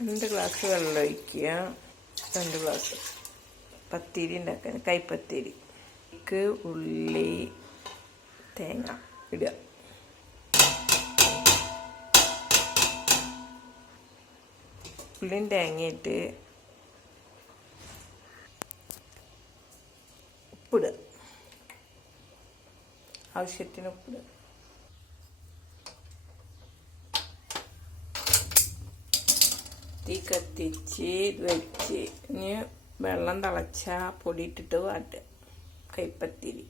രണ്ട് ഗ്ലാസ് വെള്ളം ഒഴിക്കുക രണ്ട് ഗ്ലാസ് പത്തിരി ഉണ്ടാക്കാൻ. കൈപ്പത്തിരി. ഉള്ളി തേങ്ങ ഇടുക. ഉള്ളിയും തേങ്ങയിട്ട് ഉപ്പിടുക. ആവശ്യത്തിന് ഉപ്പിടുക. കത്തിച്ച് ഇത് വെച്ച് ഇനി വെള്ളം തിളച്ച പൊടി ഇട്ടിട്ട് വാട്ടുക കൈപ്പത്തിരി.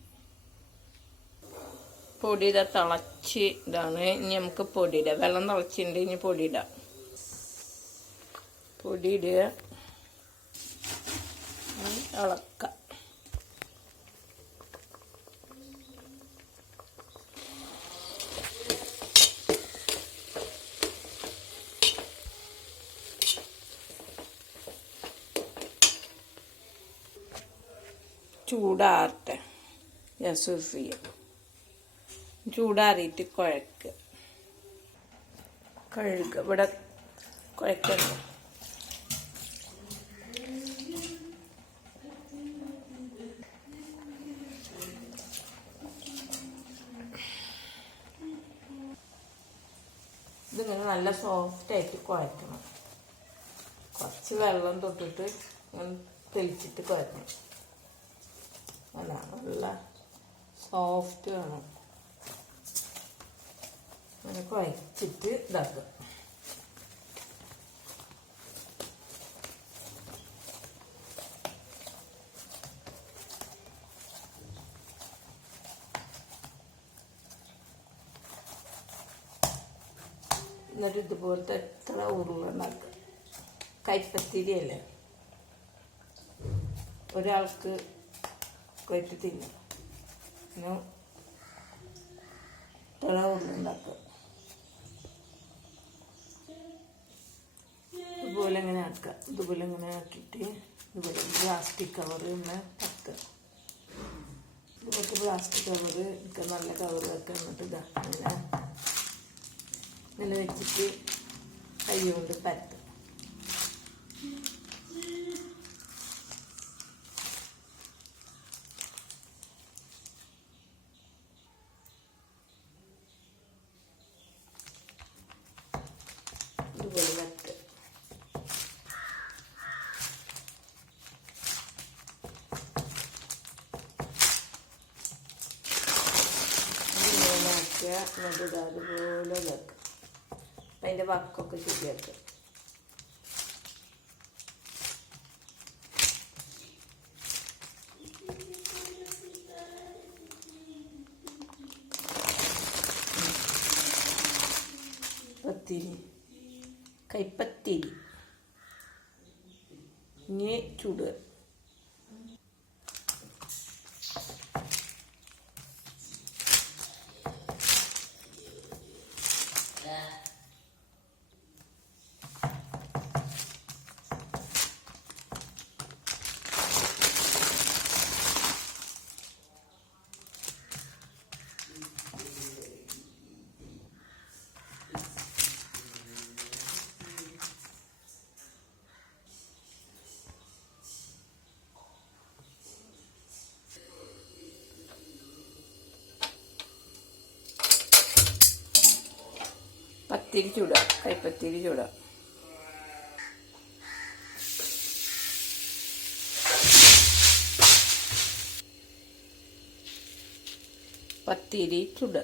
പൊടി ഇതാ തിളച്ച് ഇതാണ്. ഇനി നമുക്ക് പൊടിയിടുക വെള്ളം തിളച്ചിട്ടുണ്ട് ഇനി പൊടിയിടുക പൊടിയിടുക. ഇനി ഇളക്കാം ചൂടാറട്ടെ. ഗ്യാസ് ഓഫ് ചെയ്യാം. ചൂടാറിയിട്ട് കുഴക്കുക കഴുകുക ഇവിടെ കുഴക്കണം ഇതിങ്ങനെ നല്ല സോഫ്റ്റ് ആയിട്ട് കുഴക്കണം. കുറച്ച് വെള്ളം തൊട്ടിട്ട് ഇങ്ങനെ തെളിച്ചിട്ട് കുഴക്കണം. അല്ല നല്ല സോഫ്റ്റ് വേണം അങ്ങനെ കുഴച്ചിട്ട് ഇതാക്കുക എന്നിട്ട് ഇതുപോലത്തെ എത്ര ഉരുളുണ്ടാക്കുക കൈപ്പത്തിരിയല്ലേ ഒരാൾക്ക് കൊയറ്റ് തിന്നും. പിന്നെ ഇത്ര ഉരുളുണ്ടാക്കുക ഇതുപോലെ ഇങ്ങനെ ആക്കുക. ഇതുപോലെ ഇങ്ങനെ ആക്കിയിട്ട് ഇതുപോലെ പ്ലാസ്റ്റിക് കവർ ഒന്ന് തക്കുക ഇതുപോലത്തെ പ്ലാസ്റ്റിക് കവർ ഒക്കെ നല്ല കവർ ഒക്കെ എന്നിട്ട് ഇതാ ഇങ്ങനെ ഇങ്ങനെ വെച്ചിട്ട് കൈ കൊണ്ട് പരത്തും ഇതുപോലെ പരത്തുക ഇങ്ങനെ ആക്കിയ എന്നിട്ട് ഇതാ അതുപോലെ വെക്കുക അപ്പം അതിന്റെ വക്കൊക്കെ ശരിയാക്കുക പത്തിരി. കൈപ്പത്തിരി. ഇനി ചുടുക പത്തിരി ചുടുക കൈപ്പത്തിരി ചുടുക പത്തിരി ചുടുക.